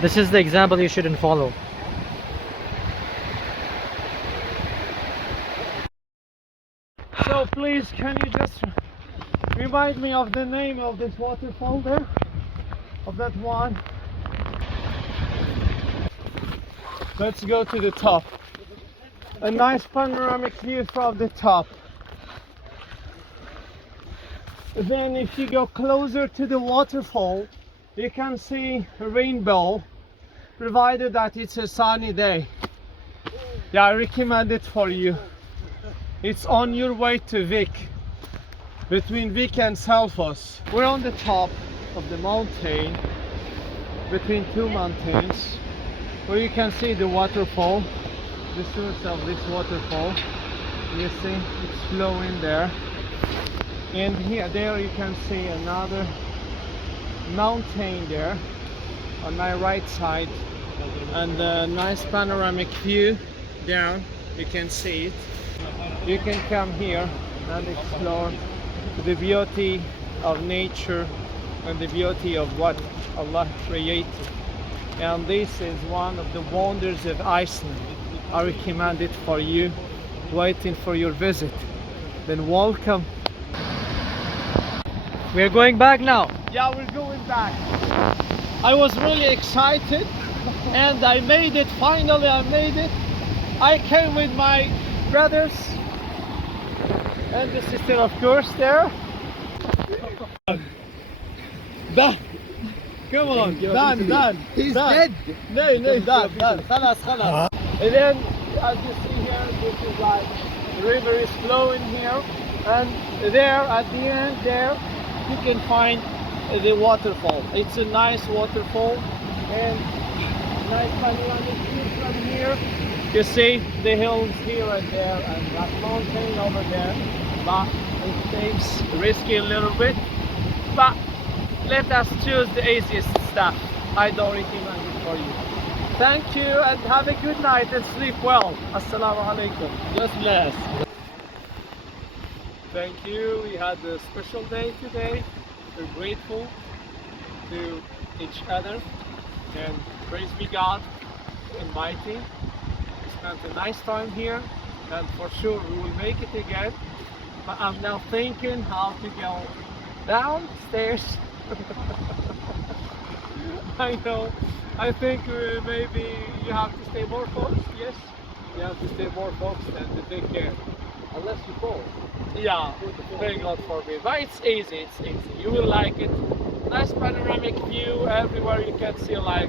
This is the example you shouldn't follow. So please, can you just remind me of the name of this waterfall there? Of that one? Let's go to the top. A nice panoramic view from the top. Then if you go closer to the waterfall, you can see a rainbow, provided that it's a sunny day. Yeah, I recommend it for you. It's on your way to Vik, between Vik and Skogafoss. We're on the top of the mountain, between two mountains, where you can see the waterfall, the source of this waterfall. You see it's flowing there. And there you can see another mountain there on my right side, and a nice panoramic view down. You can see it. You can come here and explore the beauty of nature and the beauty of what Allah created. And this is one of the wonders of Iceland. I recommend it for you, waiting for your visit. Then welcome. We're going back now. Yeah, we're going back. I was really excited and I made it. Finally I made it. I came with my brothers and the sister, of course, there. Done. Come on, done. He's done. dead. No, done. Khalas. And then, as you see here, this is like, the river is flowing here, and there at the end there, you can find the waterfall. It's a nice waterfall and nice panoramic view from here. You see the hills here and there, and that mountain over there. But it takes risky a little bit. But let us choose the easiest stuff. I don't recommend it for you. Thank you and have a good night and sleep well. Assalamu alaikum. Just bless. Thank you. We had a special day today. We're grateful to each other, and praise be God Almighty. We spent a nice time here, and for sure we will make it again. But I'm now thinking how to go downstairs. I know. I think maybe you have to stay more focused. Yes, you have to stay more focused and to take care. Unless you fall. Yeah, thank God for me. But it's easy, You will like it. Nice panoramic view everywhere. You can see like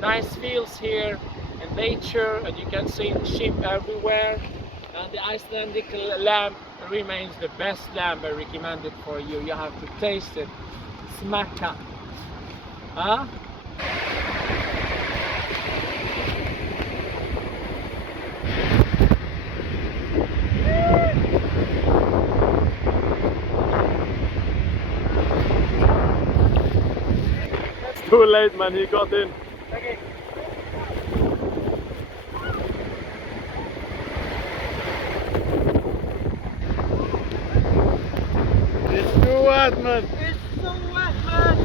nice fields here and nature, and you can see sheep everywhere. And the Icelandic lamb remains the best lamb. I recommend it for you. You have to taste it. Smaka. Huh? Too late, man, he got in. Okay. It's too wet, man. It's so wet, man.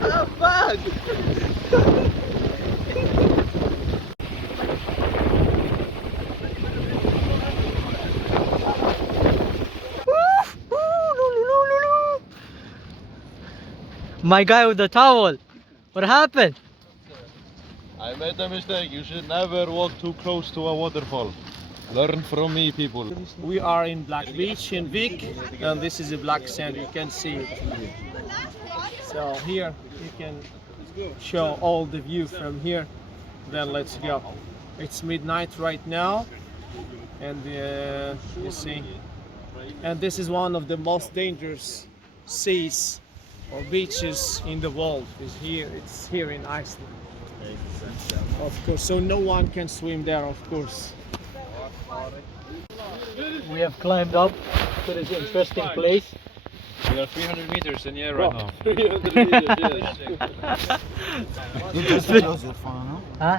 How bad? My guy with the towel. What happened? I made a mistake. You should never walk too close to a waterfall. Learn from me, people. We are in Black Beach in Vik, and this is a black sand. You can see it. So here you can show all the view from here. Then let's go. It's midnight right now, and you see. And this is one of the most dangerous seas or beaches in the world. It's here in Iceland. Of course, so no one can swim there, of course. We have climbed up to this interesting place. We are 300 meters in the air right now. 300 meters, yes. Huh?